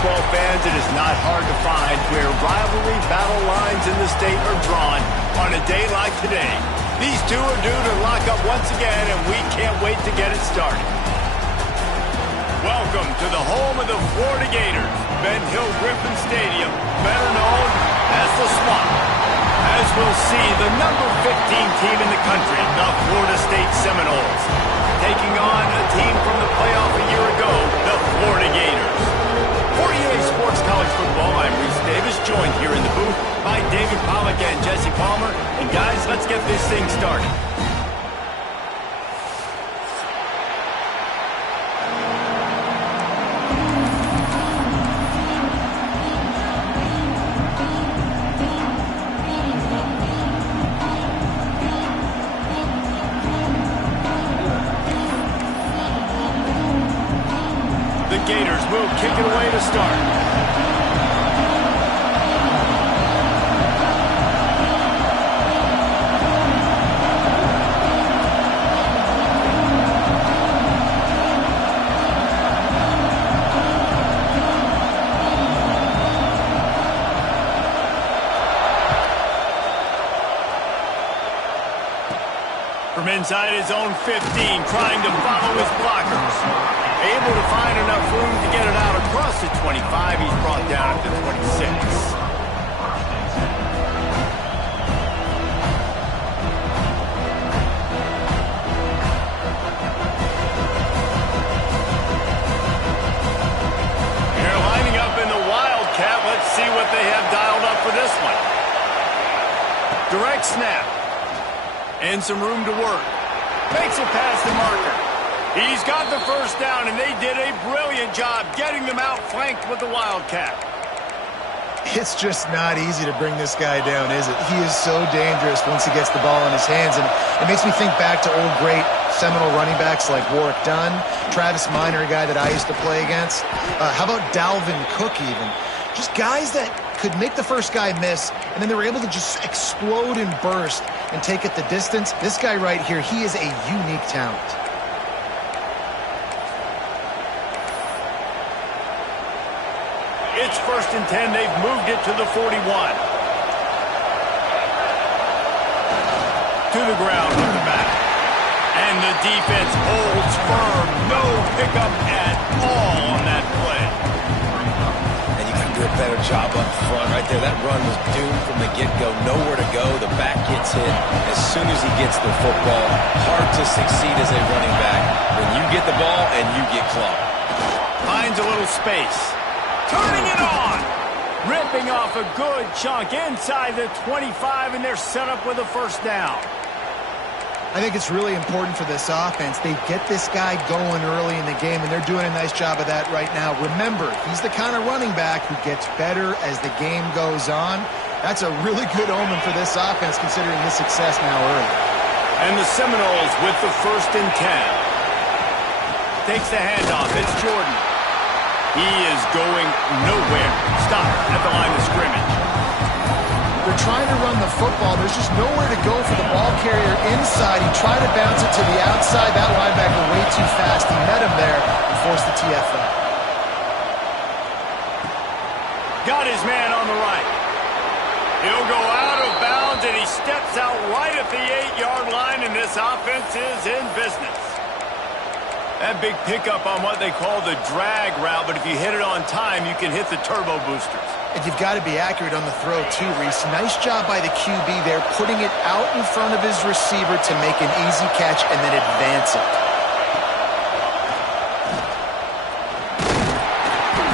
football fans, it is not hard to find where rivalry battle lines in the state are drawn on a day like today. These two are due to lock up once again, and we can't wait to get it started. Welcome to the home of the Florida Gators, Ben Hill Griffin Stadium, better known as the Swamp. As we'll see, the number 15 team in the country, the Florida State Seminoles, taking on a team from the playoff a year ago, the Florida Gators. For EA Sports College Football, I'm Reese Davis, joined here in the booth by David Pollack and Jesse Palmer. And guys, let's get this thing started. Gators will kick it away to start. From inside his own 15, trying to follow his blockers. Able to find enough room to get it out across the 25. He's brought down at the 26. They're lining up in the Wildcat. Let's see what they have dialed up for this one. Direct snap. And some room to work. Makes it past the marker. He's got the first down, and they did a brilliant job getting them outflanked with the Wildcat. It's just not easy to bring this guy down, is it? He is so dangerous once he gets the ball in his hands, and it makes me think back to old great Seminole running backs like Warwick Dunn, Travis Minor, a guy that I used to play against. How about Dalvin Cook even? Just guys that could make the first guy miss, and then they were able to just explode and burst and take it the distance. This guy right here, he is a unique talent. It's 1st and 10. They've moved it to the 41. To the ground with the back. And the defense holds firm. No pickup at all on that play. And you got to do a better job up front right there. That run was doomed from the get-go. Nowhere to go. The back gets hit as soon as he gets the football. Hard to succeed as a running back when you get the ball and you get clocked. Finds a little space. Turning it on. Ripping off a good chunk inside the 25, and they're set up with a first down. I think it's really important for this offense. They get this guy going early in the game, and they're doing a nice job of that right now. Remember, he's the kind of running back who gets better as the game goes on. That's a really good omen for this offense, considering his success now early. And the Seminoles with the 1st and 10. Takes the handoff. It's Jordan. He is going nowhere. Stop at the line of scrimmage. They're trying to run the football. There's just nowhere to go for the ball carrier inside. He tried to bounce it to the outside. That linebacker way too fast. He met him there and forced the TFL. Got his man on the right. He'll go out of bounds, and he steps out right at the 8-yard line, and this offense is in business. That big pickup on what they call the drag route, but if you hit it on time, you can hit the turbo boosters. And you've got to be accurate on the throw too, Reese. Nice job by the QB there, putting it out in front of his receiver to make an easy catch and then advance it.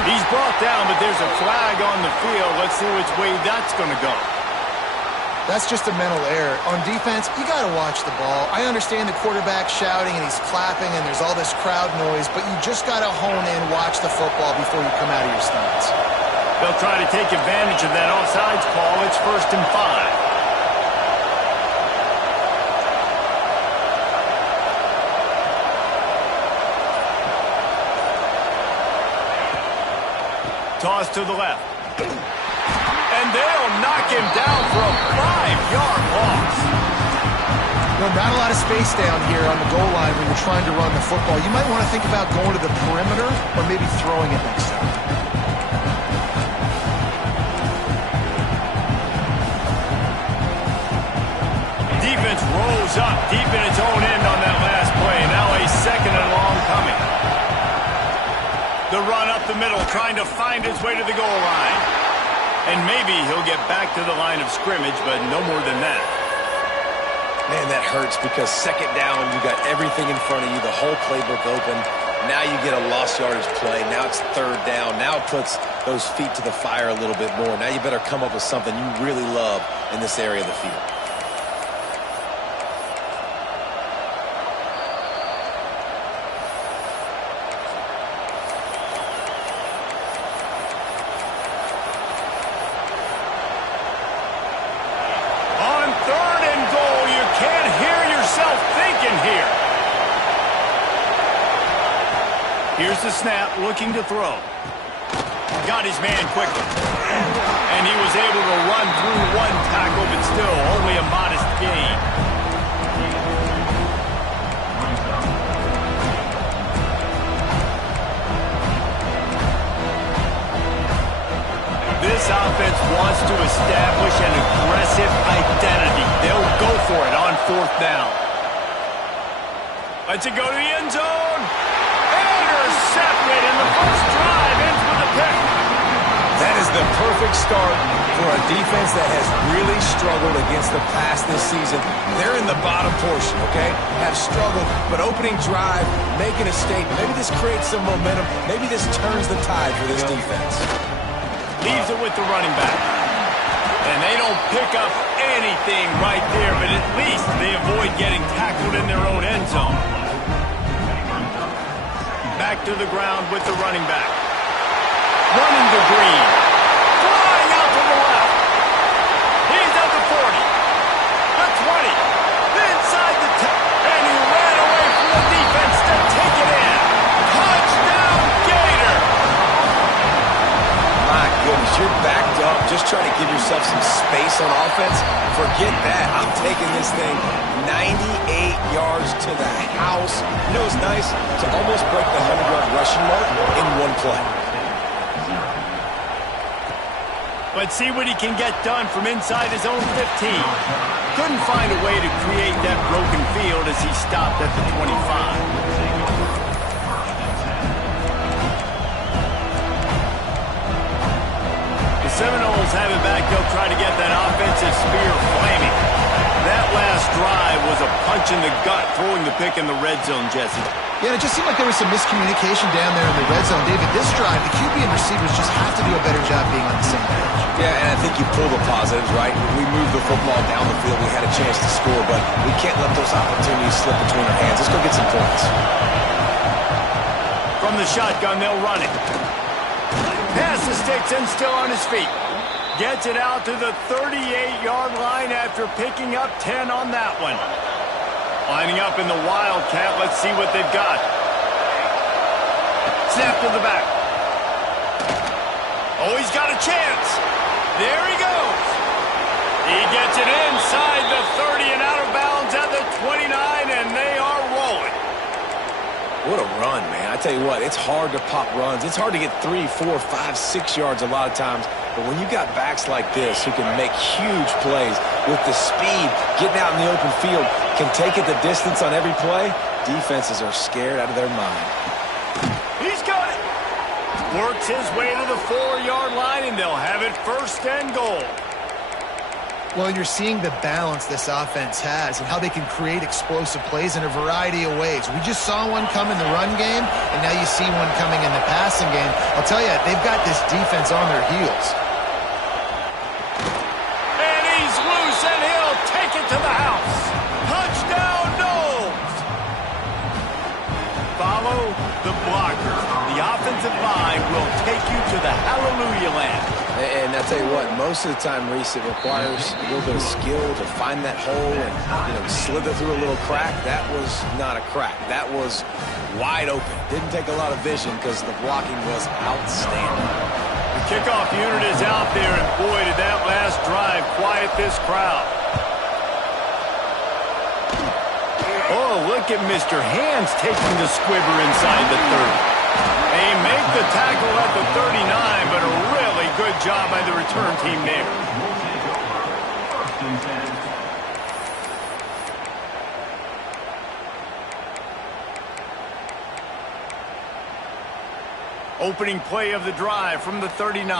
He's brought down, but there's a flag on the field. Let's see which way that's going to go. That's just a mental error. On defense, you got to watch the ball. I understand the quarterback shouting and he's clapping and there's all this crowd noise, but you just got to hone in, watch the football before you come out of your stance. They'll try to take advantage of that offsides call. It's 1st and 5. Toss to the left. And they'll knock him down for a 5-yard loss. No, not a lot of space down here on the goal line when you're trying to run the football. You might want to think about going to the perimeter or maybe throwing it next time. defense rose up deep in its own end on that last play. Now a second and long coming. The run up the middle, trying to find his way to the goal line. And maybe he'll get back to the line of scrimmage, but no more than that. Man, that hurts because second down, you got everything in front of you, the whole playbook open. Now you get a lost yardage play. Now it's third down. Now it puts those feet to the fire a little bit more. Now you better come up with something you really love in this area of the field. On third and goal, you can't hear yourself thinking here. Here's the snap, looking to throw. Got his man quickly. And he was able to run through one tackle, but still only a modest gain. This offense wants to establish an aggressive identity. They'll go for it on fourth down. Let's it go to the end zone. Intercepted, and the first drive ends with a pick. That is the perfect start for a defense that has really struggled against the pass this season. They're in the bottom portion, okay? Have struggled, but opening drive, making a statement. Maybe this creates some momentum. Maybe this turns the tide for this defense. Leaves it with the running back. And they don't pick up anything right there, but at least they avoid getting tackled in their own end zone. Back to the ground with the running back. Running to Green. Flying out to the left. He's at the 40. The 20. Inside the 10. And he ran away from the defense to take it in. Touchdown, Gator. My goodness, you're backed up, just trying to give yourself some space on offense. Forget that. I'm taking this thing 98 yards to the house. You know what's nice? To almost break the 100-yard rushing mark in one play. Let's see what he can get done from inside his own 15. Couldn't find a way to create that broken field as he stopped at the 25. The Seminoles have it back. They'll try to get that offensive spear flaming. That last drive was a punch in the gut, throwing the pick in the red zone, Jesse. Yeah, it just seemed like there was some miscommunication down there in the red zone. David, this drive, the QB and receivers just have to do a better job being on the same page. Yeah, and I think you pull the positives, right? We moved the football down the field. We had a chance to score, but we can't let those opportunities slip between our hands. Let's go get some points. From the shotgun, they'll run it. Pass the sticks and still on his feet. Gets it out to the 38-yard line after picking up 10 on that one. Lining up in the Wildcat. Let's see what they've got. Snap to the back. Oh, he's got a chance. There he goes. He gets it inside the 30 and out of bounds at the 29, and they are rolling. What a run, man. I tell you what, it's hard to pop runs. It's hard to get 3, 4, 5, 6 yards a lot of times. But when you got backs like this who can make huge plays with the speed, getting out in the open field, can take it the distance on every play, defenses are scared out of their mind. He's got it. Works his way to the 4-yard line, and they'll have it first and goal. Well, you're seeing the balance this offense has and how they can create explosive plays in a variety of ways. We just saw one come in the run game, and now you see one coming in the passing game. I'll tell you, they've got this defense on their heels. And he's loose, and he'll take it to the house. Touchdown, Noles! Follow the blocker. The offensive line will take you to the hallelujah land. And I tell you what, most of the time, Reese, it requires a little bit of skill to find that hole and slither through a little crack. That was not a crack. That was wide open. Didn't take a lot of vision because the blocking was outstanding. The kickoff unit is out there, and boy, did that last drive quiet this crowd. Oh, look at Mr. Hands taking the squibber inside the 30. They make the tackle at the 39, but a really good job by the return team there. Opening play of the drive from the 39.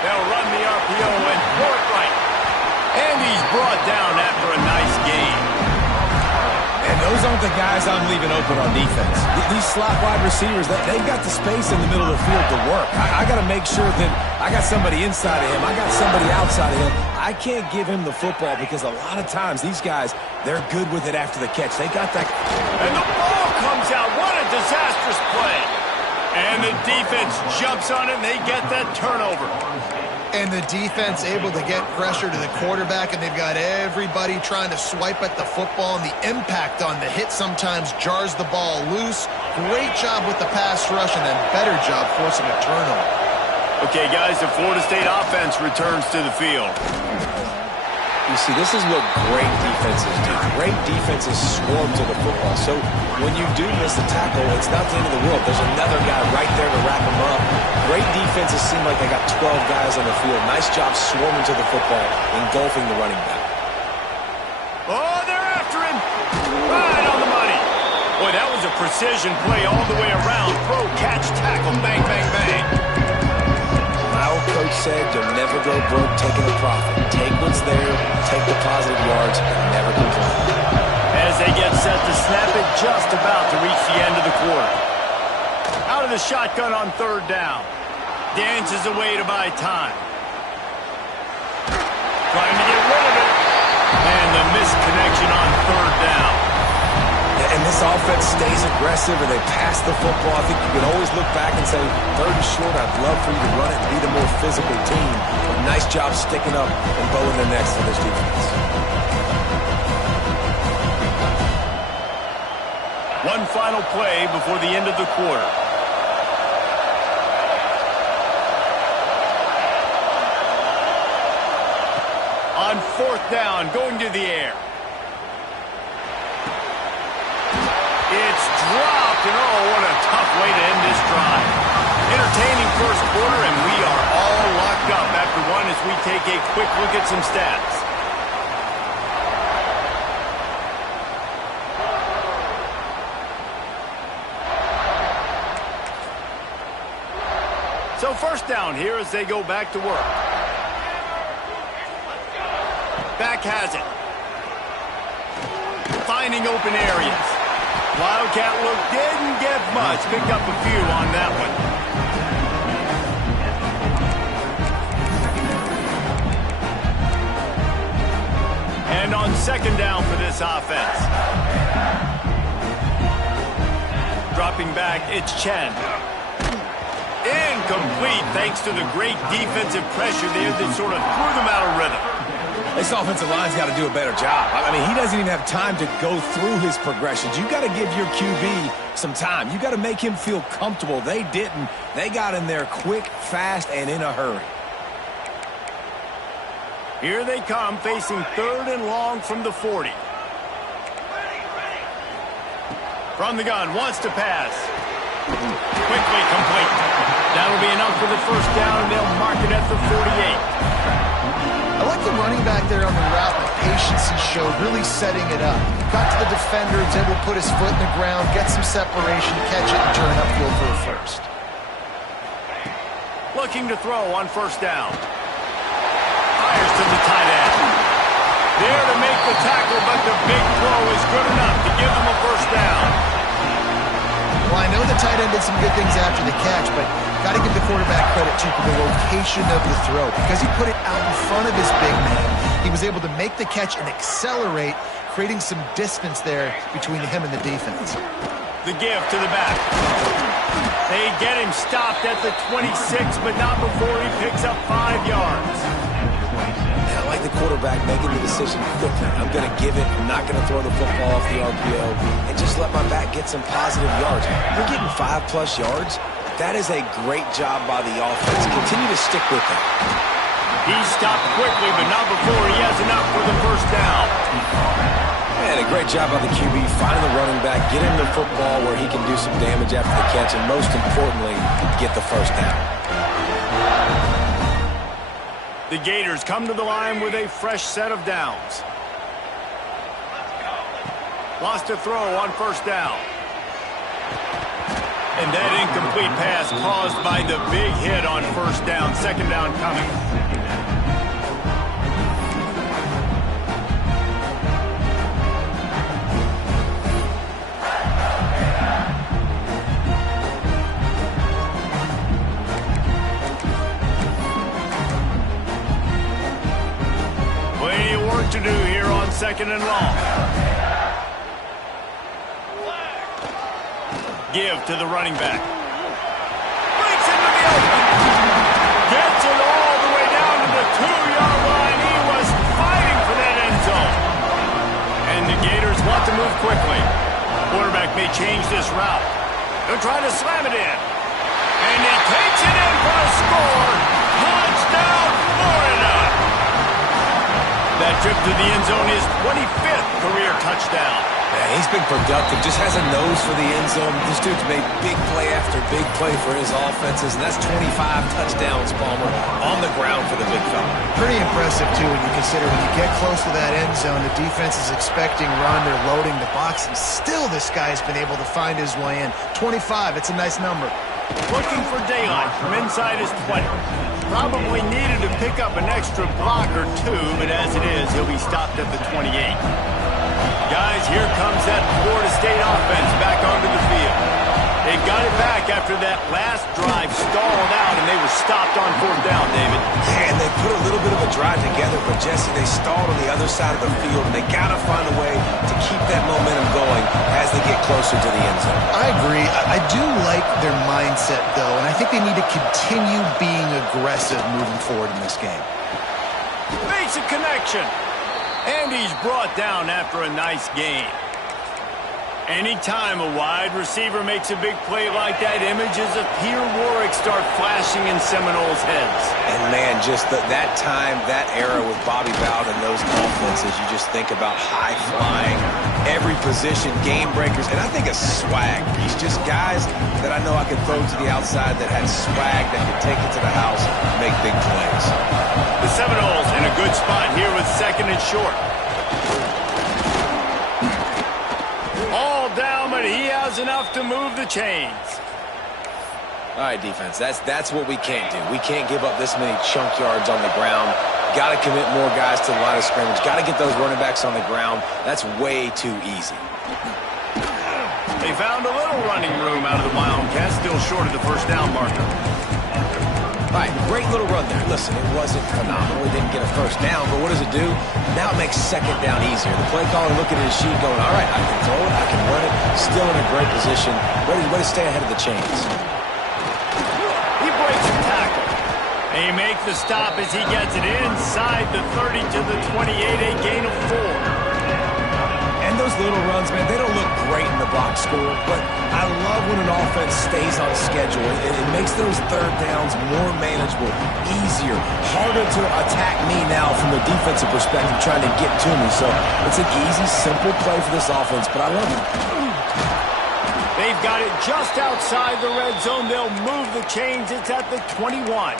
They'll run the RPO and throw it right. And he's brought down after a nice gain. And those aren't the guys I'm leaving open on defense. These slot wide receivers, they've got the space in the middle of the field to work. I got to make sure that I got somebody inside of him. I got somebody outside of him. I can't give him the football because a lot of times these guys, they're good with it after the catch. They got that. And the ball comes out. What a disastrous play. And the defense jumps on it, and they get that turnover. And the defense able to get pressure to the quarterback, and they've got everybody trying to swipe at the football, and the impact on the hit sometimes jars the ball loose. Great job with the pass rush, and then better job forcing a turnover. Okay, guys, the Florida State offense returns to the field. You see, this is what great defenses do. Great defenses swarm to the football. So when you do miss a tackle, it's not the end of the world. There's another guy right there to wrap him up. Great defenses seem like they got 12 guys on the field. Nice job swarming to the football, engulfing the running back. Oh, they're after him. Right on the money. Boy, that was a precision play all the way around. Throw, catch, tackle, bang, bang, bang. My old coach said, you'll never go broke taking a profit. Take what's there, take the positive yards, and never complain. As they get set to snap it, just about to reach the end of the quarter. Out of the shotgun on third down. Dances away to buy time. Trying to get rid of it. And the missed connection on third down. And this offense stays aggressive and they pass the football. I think you can always look back and say, third and short, I'd love for you to run it and be the more physical team. But nice job sticking up and bowing their necks for this defense. One final play before the end of the quarter. On fourth down, going to the air. It's dropped, and oh, what a tough way to end this drive. Entertaining first quarter, and we are all locked up after one as we take a quick look at some stats. So first down here as they go back to work. Back has it. Finding open areas. Wildcat look didn't get much. Picked up a few on that one. And on second down for this offense. Dropping back, it's Chen. Incomplete thanks to the great defensive pressure there that sort of threw them out of rhythm. This offensive line's got to do a better job. I mean, he doesn't even have time to go through his progressions. You got to give your QB some time. You got to make him feel comfortable. They didn't. They got in there quick, fast, and in a hurry. Here they come, facing third and long from the 40. From the gun, wants to pass. Quickly complete. That'll be enough for the first down, and they'll mark it at the 48. I like the running back there on the route, the patience he showed, really setting it up. Got to the defender, was able to put his foot in the ground, get some separation, catch it, and turn upfield for a first. Looking to throw on first down. Fires to the tight end. There to make the tackle, but the big throw is good enough to give them a first down. Well, I know the tight end did some good things after the catch, but got to give the quarterback credit, too, for the location of the throw. Because he put it out in front of his big man, he was able to make the catch and accelerate, creating some distance there between him and the defense. The give to the back. They get him stopped at the 26, but not before he picks up 5 yards. I like the quarterback making the decision quickly. I'm going to give it. I'm not going to throw the football off the RPO and just let my back get some positive yards. You're getting 5+ yards. That is a great job by the offense. Continue to stick with that. He stopped quickly, but not before he has enough for the first down. Man, a great job by the QB, finding the running back, get him the football where he can do some damage after the catch, and most importantly, get the first down. The Gators come to the line with a fresh set of downs. Lost a throw on first down. And that incomplete pass caused by the big hit on first down. Second down coming. Plenty of work to do here on second and long. Give to the running back. Breaks into the open. Gets it all the way down to the 2-yard line. He was fighting for that end zone. And the Gators want to move quickly. Quarterback may change this route. They'll try to slam it in. And he takes it in for a score. Touchdown, Florida. That trip to the end zone is 25th career touchdown. Man, he's been productive, just has a nose for the end zone. This dude's made big play after big play for his offenses, and that's 25 touchdowns, Palmer, on the ground for the big fella. Pretty impressive, too, when you consider when you get close to that end zone, the defense is expecting run, they're loading the box, and still this guy's been able to find his way in. 25, it's a nice number. Looking for daylight from inside his 20. Probably needed to pick up an extra block or two, but as it is, he'll be stopped at the 28. Guys, here comes that Florida State offense back onto the field. They got it back after that last drive stalled out, and they were stopped on fourth down, David. Yeah, and they put a little bit of a drive together, but Jesse, they stalled on the other side of the field, and they got to find a way to keep that momentum going as they get closer to the end zone. I agree. I do like their mindset, though, and I think they need to continue being aggressive moving forward in this game. Makes a connection. And he's brought down after a nice gain. Anytime a wide receiver makes a big play like that, images of Peter Warrick start flashing in Seminoles' heads. And, man, just that time, that era with Bobby Bowden and those offenses, you just think about high-flying, every position, game breakers, and I think of swag. He's just guys that I know I could throw to the outside that had swag that could take it to the house and make big plays. The Seminoles in a good spot here with second and short. All down, but he has enough to move the chains. All right, defense, that's what we can't do. We can't give up this many chunk yards on the ground. Got to commit more guys to the line of scrimmage. Got to get those running backs on the ground. That's way too easy. They found a little running room out of the Wildcats, still short of the first down marker. All right, great little run there. Listen, it wasn't phenomenal. He didn't get a first down, but what does it do? Now it makes second down easier. The play caller looking at his sheet going, all right, I can throw it, I can run it, still in a great position, ready to stay ahead of the chains. He breaks the tackle. They make the stop as he gets it inside the 30 to the 28, a gain of 4. And those little runs, man, they don't look great in the box score, but I love when an offense stays on schedule. It makes those third downs more manageable, easier, harder to attack me now from the defensive perspective trying to get to me. So it's an easy, simple play for this offense, but I love it. They've got it just outside the red zone. They'll move the chains. It's at the 21.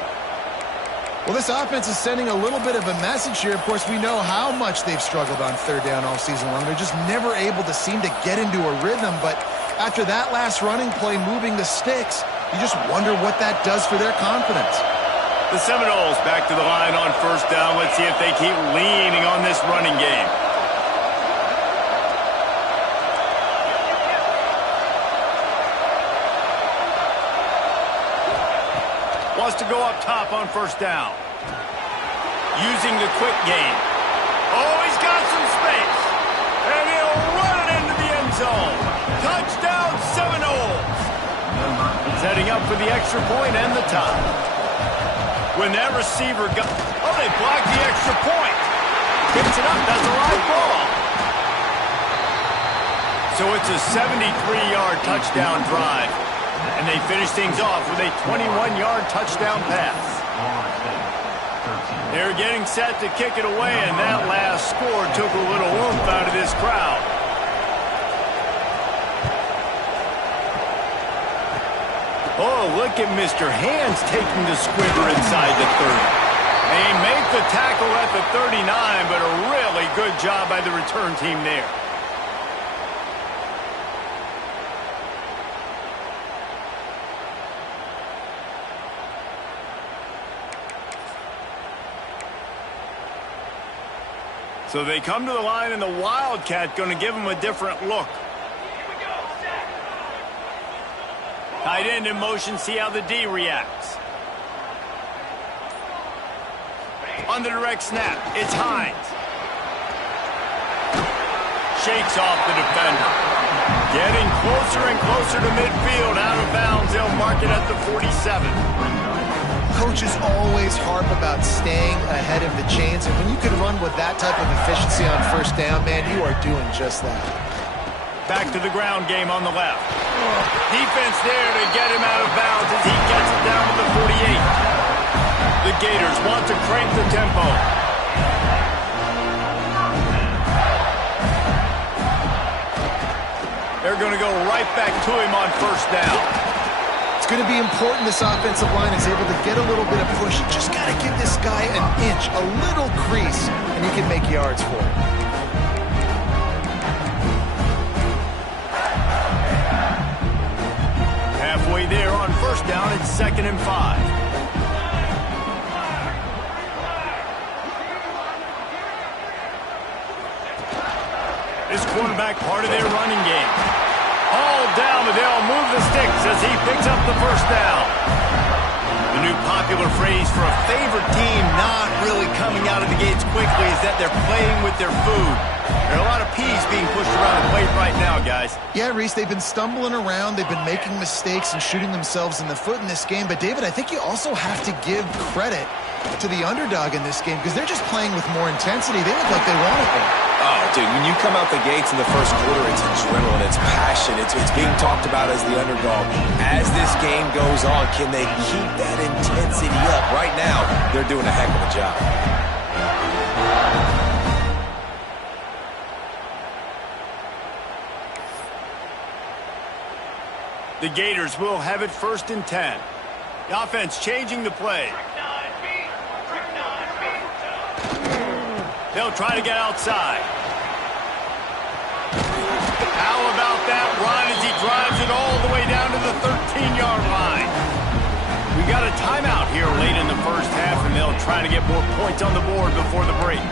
Well, this offense is sending a little bit of a message here. Of course, we know how much they've struggled on third down all season long. They're just never able to seem to get into a rhythm. But after that last running play, moving the sticks, you just wonder what that does for their confidence. The Seminoles back to the line on first down. Let's see if they keep leaning on this running game. Wants to go up top on first down. Using the quick game. Oh, he's got some space. And he'll run it into the end zone. Touchdown, Seminoles. Setting up for the extra point and the tie. When that receiver got... Oh, they blocked the extra point. Picks it up, that's a live ball. So it's a 73-yard touchdown drive. And they finish things off with a 21-yard touchdown pass. They're getting set to kick it away, and that last score took a little oomph out of this crowd. Oh, look at Mr. Hands taking the squibber inside the 30. They make the tackle at the 39, but a really good job by the return team there. So they come to the line, and the Wildcat going to give them a different look. Tight end in motion, see how the D reacts. On the direct snap, it's Hines. Shakes off the defender. Getting closer and closer to midfield, out of bounds. They'll mark it at the 47. Coaches always harp about staying ahead of the chains, and when you can run with that type of efficiency on first down, man, you are doing just that. Back to the ground game on the left. Defense there to get him out of bounds as he gets it down to the 48. The Gators want to crank the tempo. They're going to go right back to him on first down. It's going to be important this offensive line is able to get a little bit of push. You just got to give this guy an inch, a little crease, and he can make yards for it. Halfway there on first down, it's 2nd and 5. This quarterback part of their running game. All down, but they'll move the sticks as he picks up the first down. The new popular phrase for a favorite team not really coming out of the gates quickly is that they're playing with their food. There are a lot of peas being pushed around the plate right now, guys. Yeah, Reese, they've been stumbling around. They've been making mistakes and shooting themselves in the foot in this game. But, David, I think you also have to give credit to the underdog in this game because they're just playing with more intensity. They look like they want it there. Oh, dude, when you come out the gates in the first quarter, it's adrenaline, it's passion, it's being talked about as the underdog. As this game goes on, can they keep that intensity up? Right now, they're doing a heck of a job. The Gators will have it 1st and 10. The offense changing the play. They'll try to get outside. How about that run as he drives it all the way down to the 13-yard line? We got a timeout here late in the first half, and they'll try to get more points on the board before the break.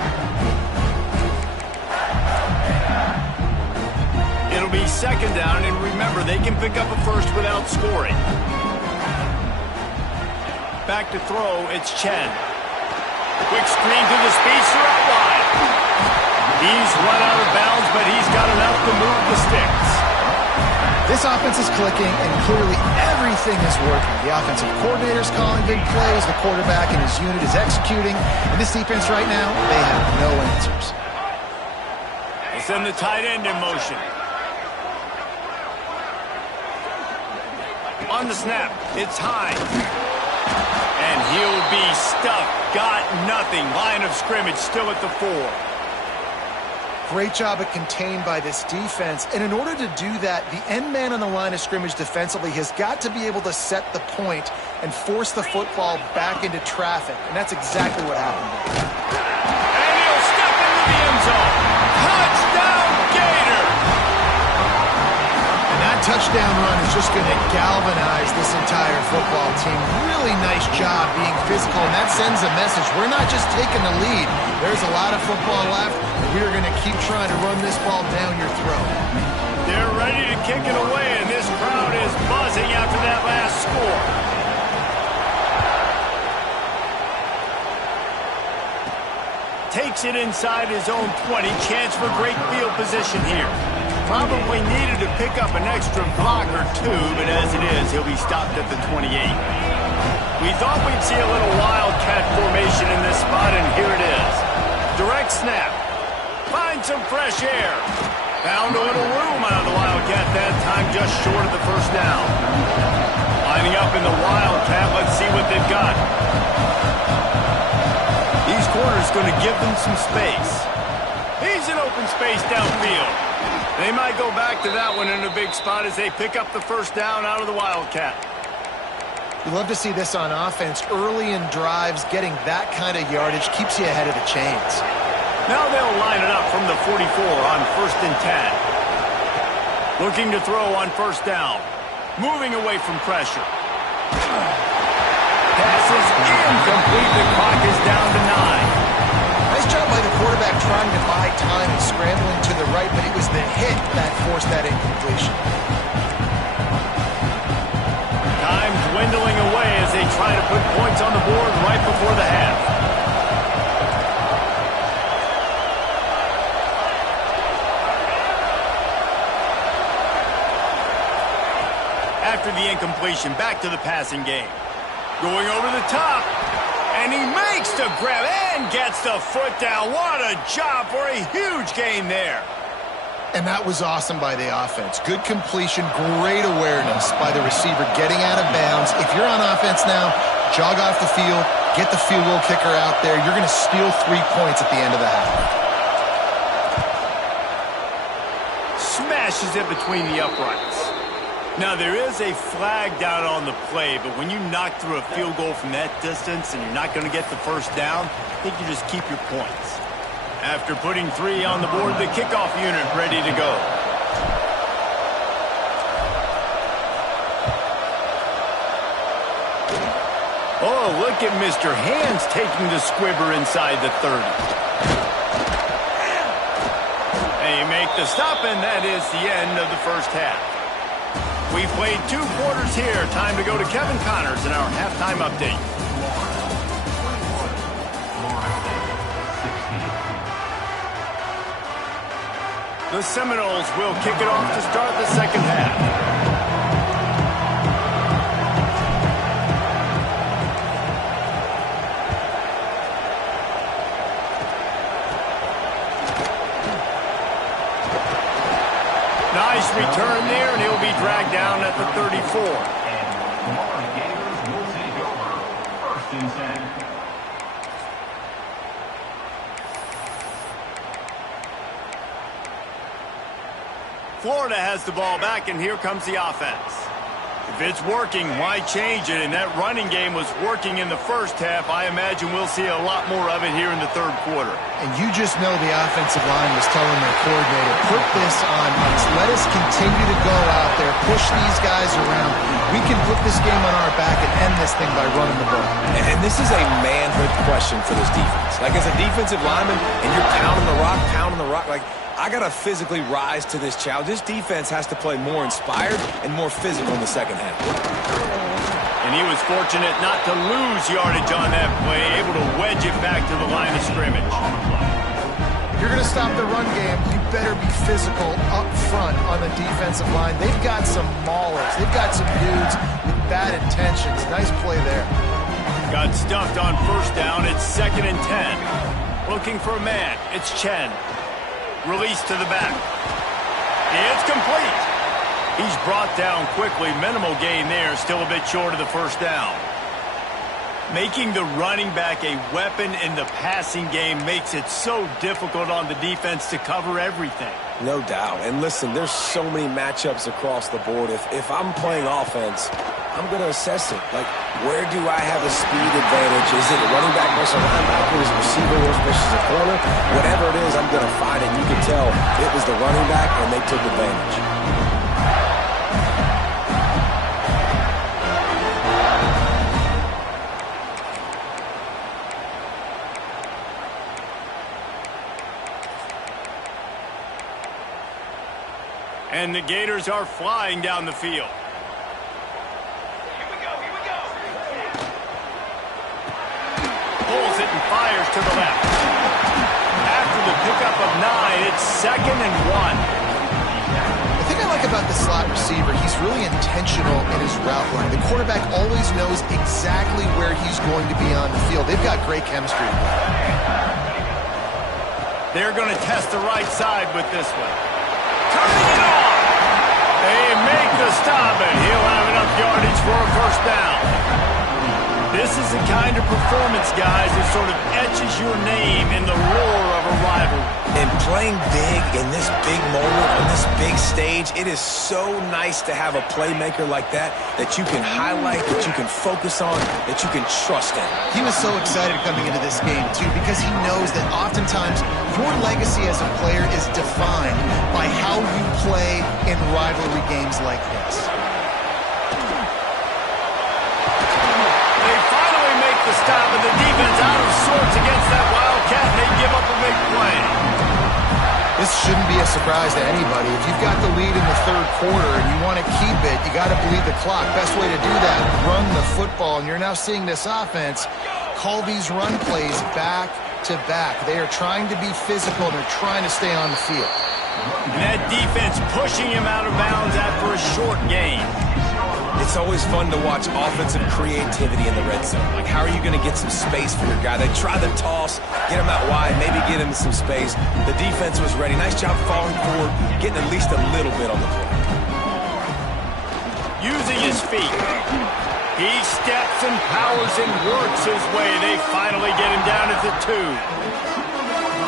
It'll be 2nd down, and remember, they can pick up a first without scoring. Back to throw, it's Chen. Quick screen to the speedster out wide. He's run out of bounds, but he's got enough to move the sticks. This offense is clicking, and clearly everything is working. The offensive coordinator's calling big plays. The quarterback and his unit is executing. And this defense right now, they have no answers. They send the tight end in motion. On the snap, it's Hines. And he'll be stuffed. Got nothing. Line of scrimmage still at the 4. Great job of contained by this defense. And in order to do that, the end man on the line of scrimmage defensively has got to be able to set the point and force the football back into traffic. And that's exactly what happened there. And he'll step into the end zone. Touchdown, Gator! And that touchdown run is just going to galvanize this entire football team. Really nice job being physical, and that sends a message. We're not just taking the lead. There's a lot of football left, and we are going to keep trying to run this ball down your throat. They're ready to kick it away, and this crowd is buzzing after that last score. Takes it inside his own 20. Chance for great field position here. Probably needed to pick up an extra block or two, but as it is, he'll be stopped at the 28. We thought we'd see a little Wildcat formation in this spot, and here it is. Direct snap. Find some fresh air. Found a little room out of the Wildcat that time, just short of the first down. Lining up in the Wildcat, let's see what they've got. These corners going to give them some space. He's in open space downfield. They might go back to that one in a big spot as they pick up the first down out of the Wildcat. You love to see this on offense. Early in drives, getting that kind of yardage keeps you ahead of the chains. Now they'll line it up from the 44 on 1st and 10. Looking to throw on first down. Moving away from pressure. Passes incomplete. The clock is down to 9. Nice job by the quarterback trying to forced that incompletion. Time dwindling away as they try to put points on the board right before the half. After the incompletion, back to the passing game. Going over the top, and he makes the grab and gets the foot down. What a job for a huge gain there. And that was awesome by the offense. Good completion, great awareness by the receiver getting out of bounds. If you're on offense now, jog off the field, get the field goal kicker out there. You're going to steal 3 points at the end of the half. Smashes it between the uprights. Now, there is a flag down on the play, but when you knock through a field goal from that distance and you're not going to get the first down, I think you just keep your points. After putting 3 on the board, the kickoff unit ready to go. Oh, look at Mr. Hands taking the squibber inside the 30. They make the stop, and that is the end of the first half. We played 2 quarters here. Time to go to Kevin Connors in our halftime update. The Seminoles will kick it off to start the second half. Nice return there, and he'll be dragged down at the 34. Florida has the ball back, and here comes the offense. If it's working, why change it? And that running game was working in the first half. I imagine we'll see a lot more of it here in the third quarter. And you just know the offensive line was telling their coordinator, put this on us. Let us continue to go out there, push these guys around. We can put this game on our back and end this thing by running the ball. And this is a manhood question for this defense. Like, as a defensive lineman, and you're pounding the rock, like, I got to physically rise to this challenge. This defense has to play more inspired and more physical in the second half. And he was fortunate not to lose yardage on that play, able to wedge it back to the line of scrimmage. If you're going to stop the run game, you better be physical up front on the defensive line. They've got some maulers. They've got some dudes with bad intentions. Nice play there. Got stuffed on first down. It's 2nd and 10. Looking for a man. It's Chen. Release to the back. It's complete. He's brought down quickly. Minimal gain there. Still a bit short of the first down. Making the running back a weapon in the passing game makes it so difficult on the defense to cover everything. No doubt. And listen, there's so many matchups across the board. If I'm playing offense, I'm going to assess it. Like, where do I have a speed advantage? Is it a running back versus a linebacker? Is it a receiver versus a corner? Whatever it is, I'm going to find it. You can tell it was the running back, and they took advantage. And the Gators are flying down the field. Pulls it and fires to the left. After the pickup of 9, it's 2nd and 1. The thing I like about the slot receiver, he's really intentional in his route line. The quarterback always knows exactly where he's going to be on the field. They've got great chemistry together. They're going to test the right side with this one. Turning it on! They make the stop, and he'll have enough yardage for a first down. This is the kind of performance, guys, that sort of etches your name in the roar of a rivalry. And playing big in this big moment, on this big stage, it is so nice to have a playmaker like that you can highlight, that you can focus on, that you can trust in. He was so excited coming into this game, too, because he knows that oftentimes your legacy as a player is defined by how you play in rivalry games like this. The stop of the defense out of sorts against that Wildcat, and they give up a big play. This shouldn't be a surprise to anybody. If you've got the lead in the third quarter and you want to keep it, you got to bleed the clock. Best way to do that, run the football. And you're now seeing this offense call these run plays back to back. They are trying to be physical, and they're trying to stay on the field. And that defense pushing him out of bounds after a short gain. It's always fun to watch offensive creativity in the red zone. Like, how are you going to get some space for your guy? They try the toss, get him out wide, maybe get him some space. The defense was ready. Nice job falling forward, getting at least a little bit on the play. Using his feet. He steps and powers and works his way. They finally get him down at the 2.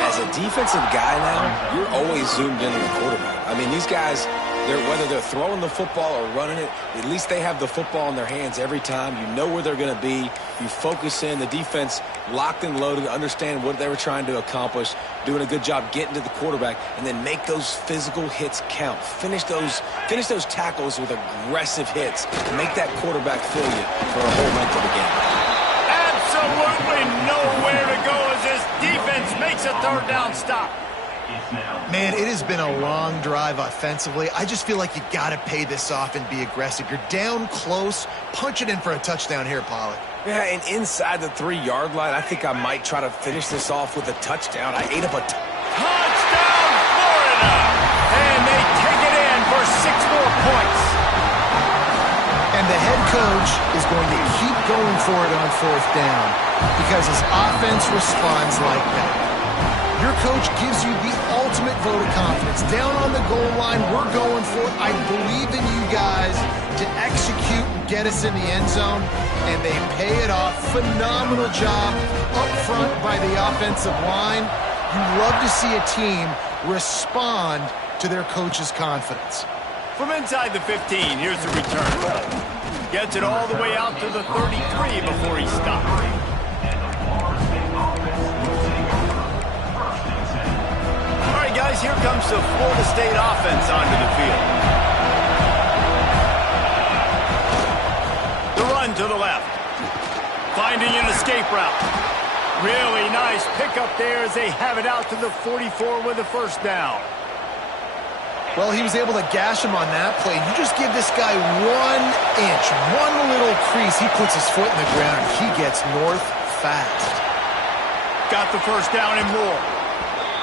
As a defensive guy now, you're always zoomed in on the quarterback. I mean, these guys, whether they're throwing the football or running it, at least they have the football in their hands every time. You know where they're going to be. You focus in. The defense locked and loaded, understand what they were trying to accomplish, doing a good job getting to the quarterback, and then make those physical hits count. Finish those tackles with aggressive hits. Make that quarterback feel you for a whole length of the game. Absolutely nowhere to go as this defense makes a third down stop. Man, it has been a long drive offensively. I just feel like you got to pay this off and be aggressive. You're down close. Punch it in for a touchdown here, Pollard. Yeah, and inside the 3-yard line, I think I might try to finish this off with a touchdown. I ate up a touchdown, Florida! And they take it in for 6 more points. And the head coach is going to keep going for it on 4th down because his offense responds like that. Your coach gives you the ultimate vote of confidence. Down on the goal line, we're going for it. I believe in you guys to execute and get us in the end zone, and they pay it off. Phenomenal job up front by the offensive line. You love to see a team respond to their coach's confidence. From inside the 15, here's the return. Gets it all the way out to the 33 before he stops. All right, guys, here comes the Florida State offense onto the field. The run to the left. Finding an escape route. Really nice pickup there as they have it out to the 44 with a first down. Well, he was able to gash him on that play. You just give this guy 1 inch, one little crease. He puts his foot in the ground, and he gets north fast. Got the first down and more.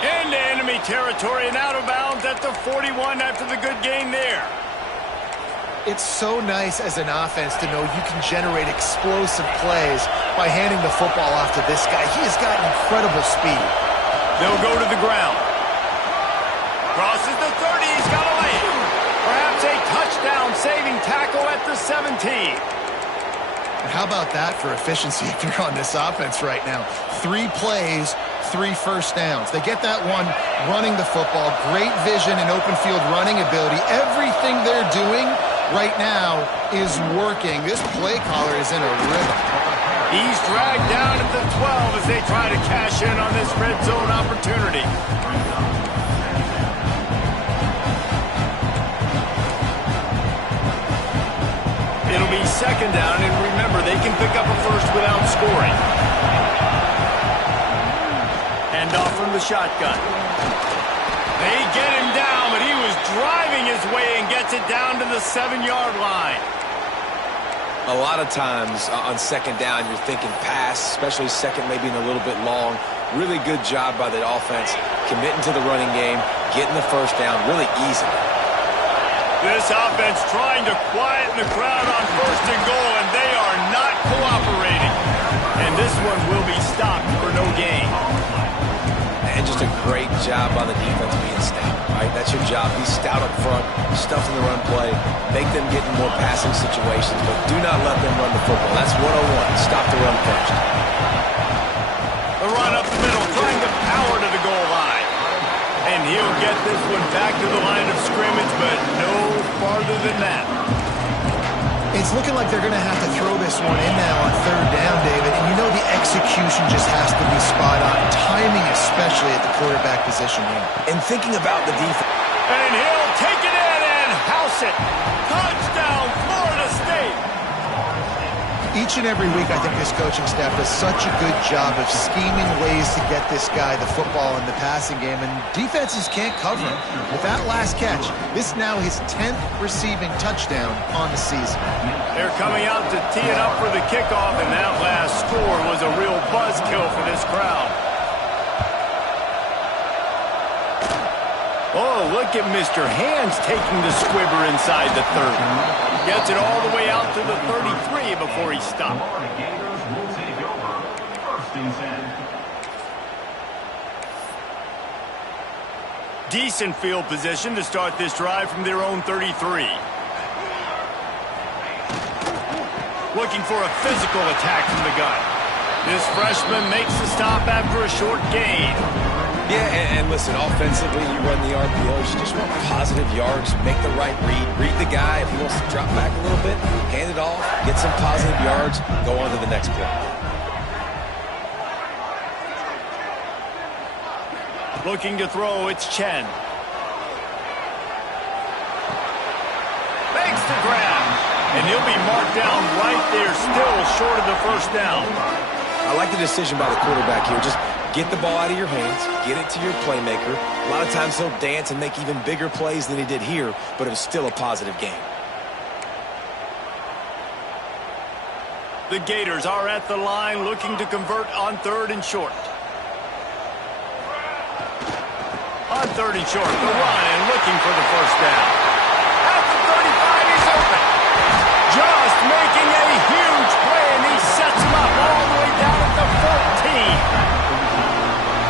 Into enemy territory and out of bounds at the 41 after the good gain there. It's so nice as an offense to know you can generate explosive plays by handing the football off to this guy. He has got incredible speed. They'll go to the ground. Crosses the 30, he's got a lane. Perhaps a touchdown-saving tackle at the 17. And how about that for efficiency if you're on this offense right now? 3 plays, 3 first downs. They get that one running the football. Great vision and open field running ability. Everything they're doing right now is working. This play caller is in a rhythm. He's dragged down at the 12 as they try to cash in on this red zone opportunity. It'll be second down, and remember, they can pick up a first without scoring. Hand off from the shotgun. They get him down, but he was driving his way and gets it down to the 7-yard line. A lot of times on second down, you're thinking pass, especially second maybe in a little bit long. Really good job by the offense, committing to the running game, getting the first down, really easy. This offense trying to quieten the crowd on 1st and goal, and they are not cooperating. And this one will be stopped for no gain. And just a great job by the defense being stout, right? That's your job. Be stout up front, stuff in the run play, make them get in more passing situations, but do not let them run the football. That's 101. Stop the run first. The run up the middle, trying to power to the goal line. And he'll get this one back to the line of scrimmage, but no farther than that. It's looking like they're going to have to throw this one in now on 3rd down, David. And you know the execution just has to be spot on. Timing especially at the quarterback position here. And thinking about the defense. And he'll take it in and house it. Touchdown, Florida State. Each and every week, I think this coaching staff does such a good job of scheming ways to get this guy the football in the passing game, and defenses can't cover him. With that last catch, this now his 10th receiving touchdown on the season. They're coming out to tee it up for the kickoff, and that last score was a real buzzkill for this crowd. Oh, look at Mr. Hands taking the squibber inside the 30. Gets it all the way out to the 33 before he stopped. Decent field position to start this drive from their own 33. Looking for a physical attack from the gun. This freshman makes the stop after a short gain. Yeah, and listen, offensively, you run the RPOs, you just want positive yards, make the right read the guy. If he wants to drop back a little bit, hand it off, get some positive yards, go on to the next play. Looking to throw, it's Chen. Makes the grab, and he'll be marked down right there, still short of the first down. I like the decision by the quarterback here. Just get the ball out of your hands, get it to your playmaker. A lot of times he'll dance and make even bigger plays than he did here, but it was still a positive game. The Gators are at the line looking to convert on 3rd and short. On 3rd and short, the run and looking for the first down. At the 35, he's open. Just making a huge play, and he sets him up all the way down at the 14.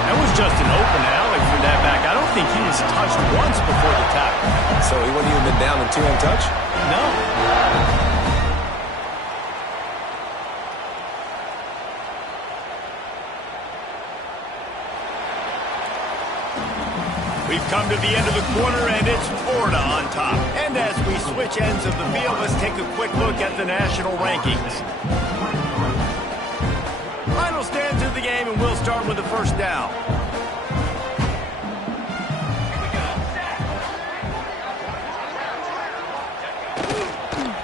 That was just an open alley for that back. I don't think he was touched once before the tackle. So he wouldn't even been down in 2 untouched? No. We've come to the end of the quarter, and it's Florida on top. And as we switch ends of the field, let's take a quick look at the national rankings. Final stands of the game, and we'll start with the first down.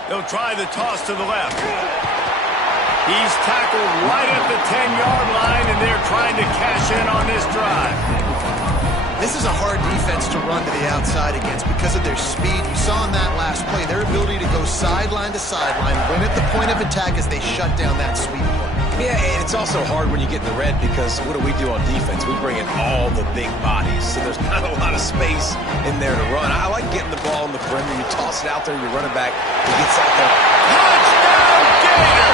They'll try the toss to the left. He's tackled right at the 10-yard line, and they're trying to cash in on this drive. This is a hard defense to run to the outside against because of their speed. You saw in that last play their ability to go sideline to sideline, win at the point of attack as they shut down that sweep play. Yeah, and it's also hard when you get in the red because what do we do on defense? We bring in all the big bodies, so there's not a lot of space in there to run. I like getting the ball in the perimeter. You toss it out there, you run it back, he gets out there. Touchdown, Gator!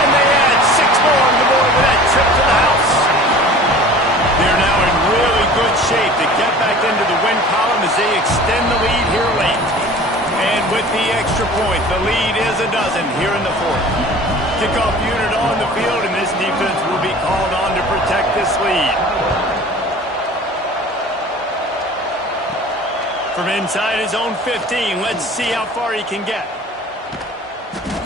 And they add 6 more on the board with that trip to the house. They're now in really good shape to get back into the win column as they extend the lead here late. And with the extra point, the lead is a dozen here in the 4th. Kickoff unit on the field, and this defense will be called on to protect this lead. From inside his own 15, let's see how far he can get.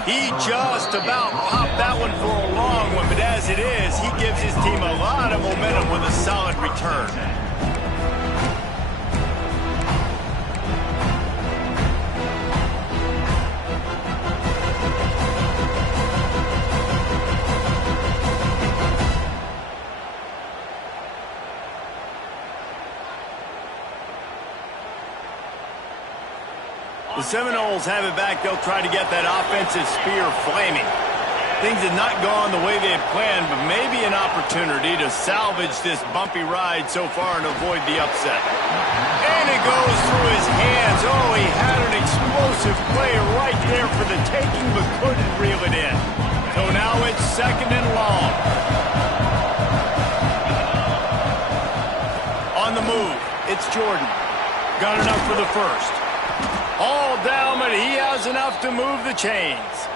He just about popped that one for a long one, but as it is, he gives his team a lot of momentum with a solid return. The Seminoles have it back. They'll try to get that offensive spear flaming. Things have not gone the way they had planned, but maybe an opportunity to salvage this bumpy ride so far and avoid the upset. And it goes through his hands. Oh, he had an explosive play right there for the taking, but couldn't reel it in. So now it's 2nd and long. On the move, it's Jordan. Got enough for the first. All down, but he has enough to move the chains.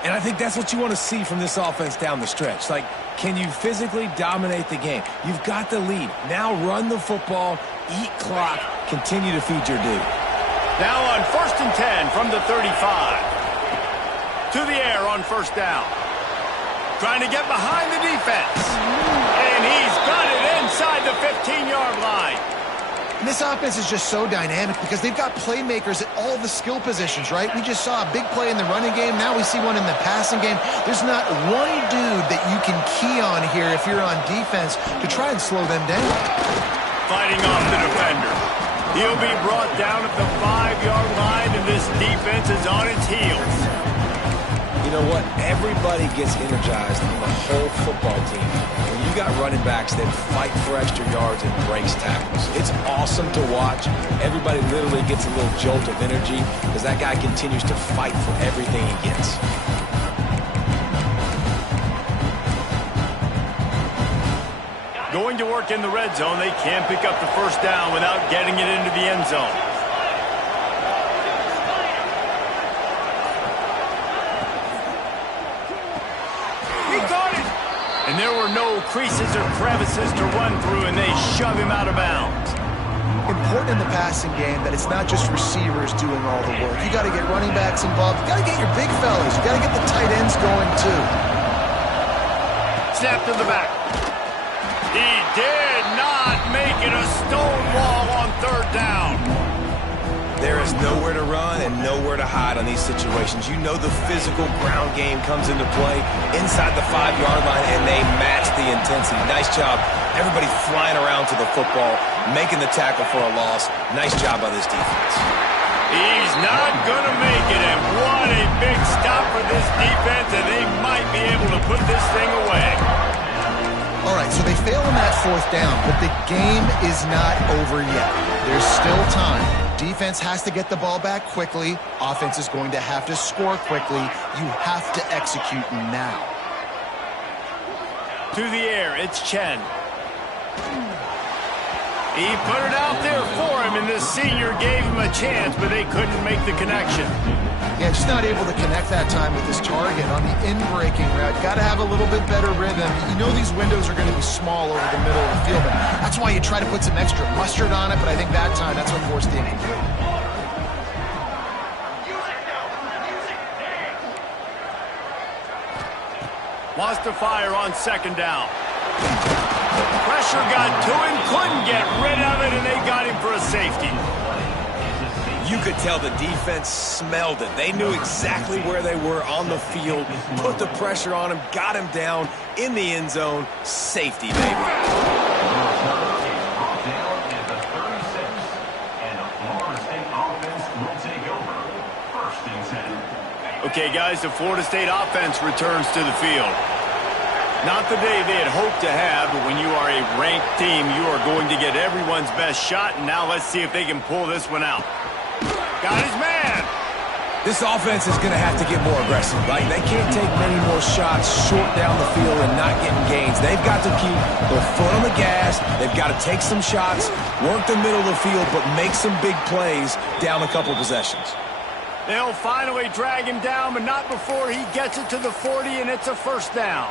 And I think that's what you want to see from this offense down the stretch. Like, can you physically dominate the game? You've got the lead. Now run the football, eat clock, continue to feed your dude. Now on 1st and 10 from the 35. To the air on 1st down. Trying to get behind the defense. And he's got it inside the 15-yard line. And this offense is just so dynamic because they've got playmakers at all the skill positions, right? We just saw a big play in the running game. Now we see one in the passing game. There's not one dude that you can key on here if you're on defense to try and slow them down. Fighting off the defender. He'll be brought down at the 5-yard line, and this defense is on its heels. You know what? Everybody gets energized on the whole football team when you got running backs that fight for extra yards and breaks tackles. It's awesome to watch. Everybody literally gets a little jolt of energy because that guy continues to fight for everything he gets. Going to work in the red zone, they can't pick up the first down without getting it into the end zone. He caught it! And there were no creases or crevices to run through, and they shove him out of bounds. Important in the passing game that it's not just receivers doing all the work. You got to get running backs involved. You got to get your big fellas. You got to get the tight ends going too. Snap to the back. He did not make it a stone wall on third down. There is nowhere to run and nowhere to hide on these situations. You know the physical ground game comes into play inside the 5-yard line, and they match the intensity. Nice job. Everybody flying around to the football, making the tackle for a loss. Nice job by this defense. He's not going to make it, and what a big stop for this defense, and they might be able to put this thing away. All right, so they fail on that fourth down, but the game is not over yet. There's still time. Defense has to get the ball back quickly. Offense is going to have to score quickly. You have to execute now. To the air, it's Chen. He put it out there for him, and the senior gave him a chance, but they couldn't make the connection. Yeah, just not able to connect that time with his target on the in-breaking route. Got to have a little bit better rhythm. You know these windows are going to be small over the middle of the field, and that's why you try to put some extra mustard on it, but I think that time, that's what forced the incomplete. Wants to fire on second down. Pressure got to him, couldn't get rid of it, and they got him for a safety. You could tell the defense smelled it. They knew exactly where they were on the field, put the pressure on him, got him down in the end zone. Safety, baby. Okay, guys, the Florida State offense returns to the field. Not the day they had hoped to have, but when you are a ranked team, you are going to get everyone's best shot, and now let's see if they can pull this one out. Got his man. This offense is going to have to get more aggressive, right? They can't take many more shots short down the field and not getting gains. They've got to keep their foot on the gas. They've got to take some shots, work the middle of the field, but make some big plays down a couple possessions. They'll finally drag him down, but not before he gets it to the 40, and it's a first down.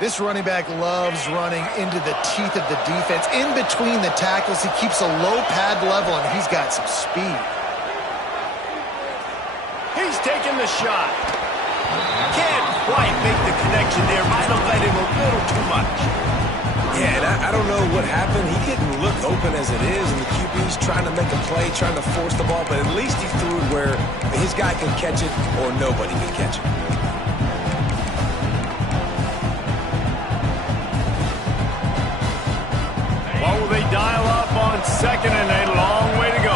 This running back loves running into the teeth of the defense. In between the tackles, he keeps a low pad level, and he's got some speed. He's taking the shot. Can't quite make the connection there. Might have let him a little too much. Yeah, and I don't know what happened. He didn't look open as it is, and the QB's trying to make a play, trying to force the ball, but at least he threw it where his guy can catch it or nobody can catch it. What will they dial up on second, and a long way to go?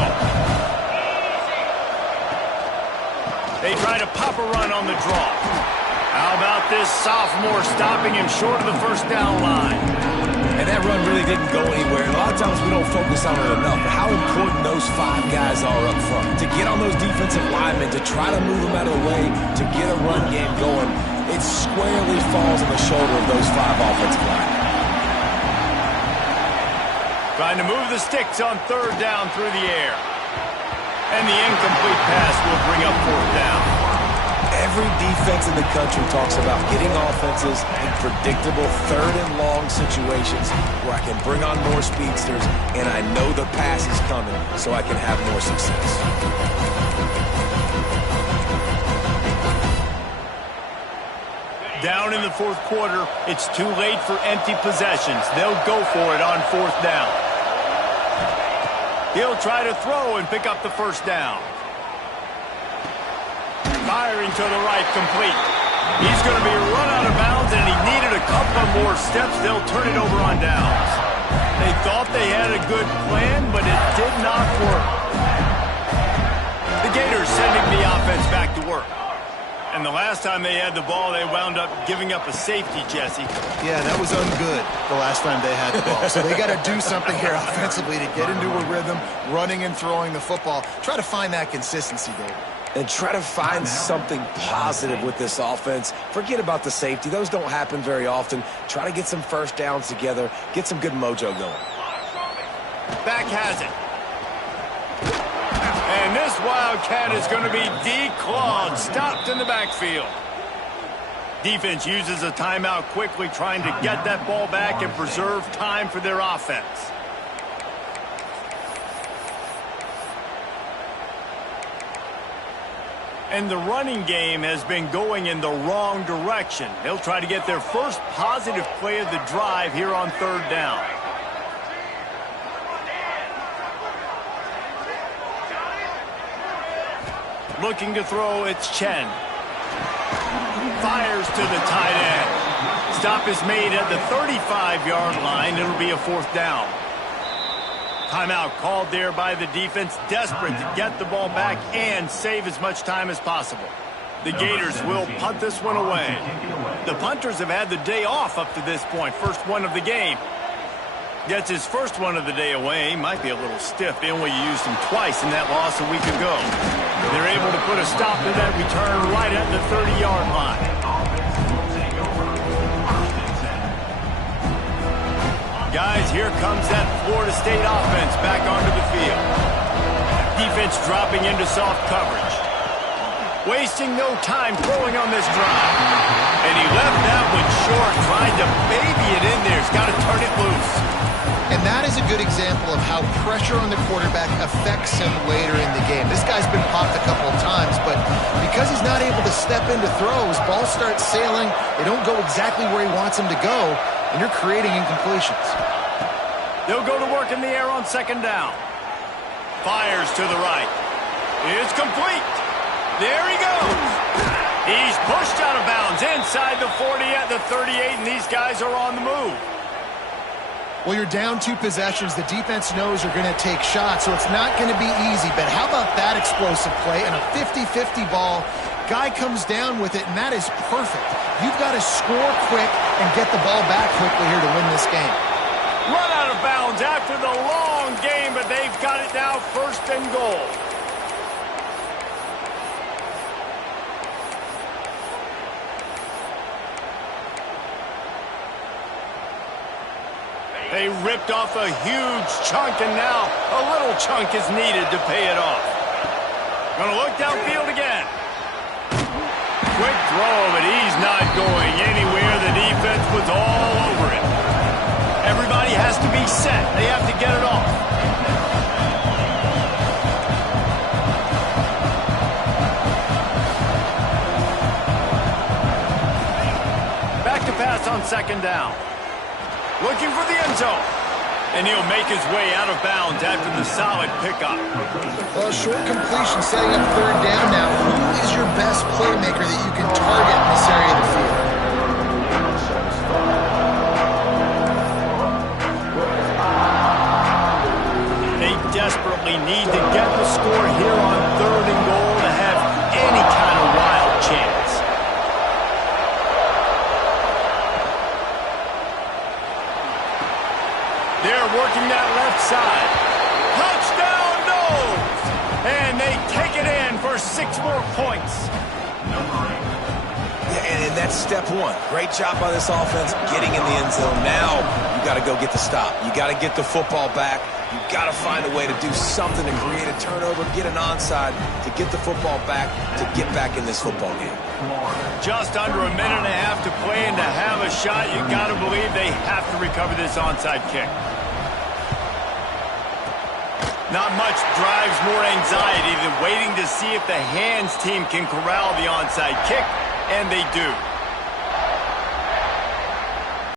They try to pop a run on the draw. How about this sophomore stopping him short of the first down line? And that run really didn't go anywhere. And a lot of times we don't focus on it enough, but how important those 5 guys are up front. To get on those defensive linemen, to try to move them out of the way, to get a run game going, it squarely falls on the shoulder of those 5 offensive linemen. Trying to move the sticks on third down through the air. And the incomplete pass will bring up fourth down. Every defense in the country talks about getting offenses in predictable third and long situations where I can bring on more speedsters and I know the pass is coming so I can have more success. Down in the fourth quarter, it's too late for empty possessions. They'll go for it on fourth down. He'll try to throw and pick up the first down. Firing to the right, complete. He's going to be run out of bounds, and he needed a couple more steps. They'll turn it over on downs. They thought they had a good plan, but it did not work. The Gators sending the offense back to work. And the last time they had the ball, they wound up giving up a safety, Jesse. Yeah, that was ungood the last time they had the ball. So they got to do something here offensively to get into a rhythm, running and throwing the football. Try to find that consistency, David. And try to find something positive with this offense. Forget about the safety. Those don't happen very often. Try to get some first downs together. Get some good mojo going. Back has it. And this Wildcat is going to be declawed, stopped in the backfield. Defense uses a timeout quickly, trying to get that ball back and preserve time for their offense. And the running game has been going in the wrong direction. They'll try to get their first positive play of the drive here on third down. Looking to throw, it's Chen. Fires to the tight end. Stop is made at the 35-yard line. It'll be a fourth down. Timeout called there by the defense, desperate to get the ball back and save as much time as possible. The Gators will punt this one away. The punters have had the day off up to this point, first one of the game. Gets his first one of the day away. Might be a little stiff. They only used him twice in that loss a week ago. They're able to put a stop to that return right at the 30-yard line. Guys, here comes that Florida State offense back onto the field. Defense dropping into soft coverage. Wasting no time throwing on this drive. And he left that one short, trying to baby it in there. He's got to turn it loose. And that is a good example of how pressure on the quarterback affects him later in the game. This guy's been popped a couple of times, but because he's not able to step into throws, balls start sailing. They don't go exactly where he wants them to go, and you're creating incompletions. They'll go to work in the air on second down. Fires to the right. It's complete. There he goes. He's pushed out of bounds inside the 40 at the 38, and these guys are on the move. Well, you're down 2 possessions. The defense knows you're going to take shots, so it's not going to be easy. But how about that explosive play and a 50-50 ball? Guy comes down with it, and that is perfect. You've got to score quick and get the ball back quickly here to win this game. Run out of bounds after the long game, but they've got it now first and goal. They ripped off a huge chunk, and now a little chunk is needed to pay it off. Gonna look downfield again. Quick throw, but he's not going anywhere. The defense was all over it. Everybody has to be set. They have to get it off. Back to pass on second down. Looking for the end zone. And he'll make his way out of bounds after the solid pickup. Well, short completion setting up third down now. Who is your best playmaker that you can target in this area of the field? They desperately need to get the score here on third and goal to have any kind of wild chance. They're working that left side. Touchdown, Noles! And they take it in for 6 more points. Yeah, and that's step one. Great job by this offense getting in the end zone. Now you got to go get the stop. You got to get the football back. You got to find a way to do something to create a turnover, get an onside, to get the football back, to get back in this football game. Just under a minute and a half to play, and to have a shot, you got to believe they have to recover this onside kick. Not much drives more anxiety than waiting to see if the hands team can corral the onside kick, and they do.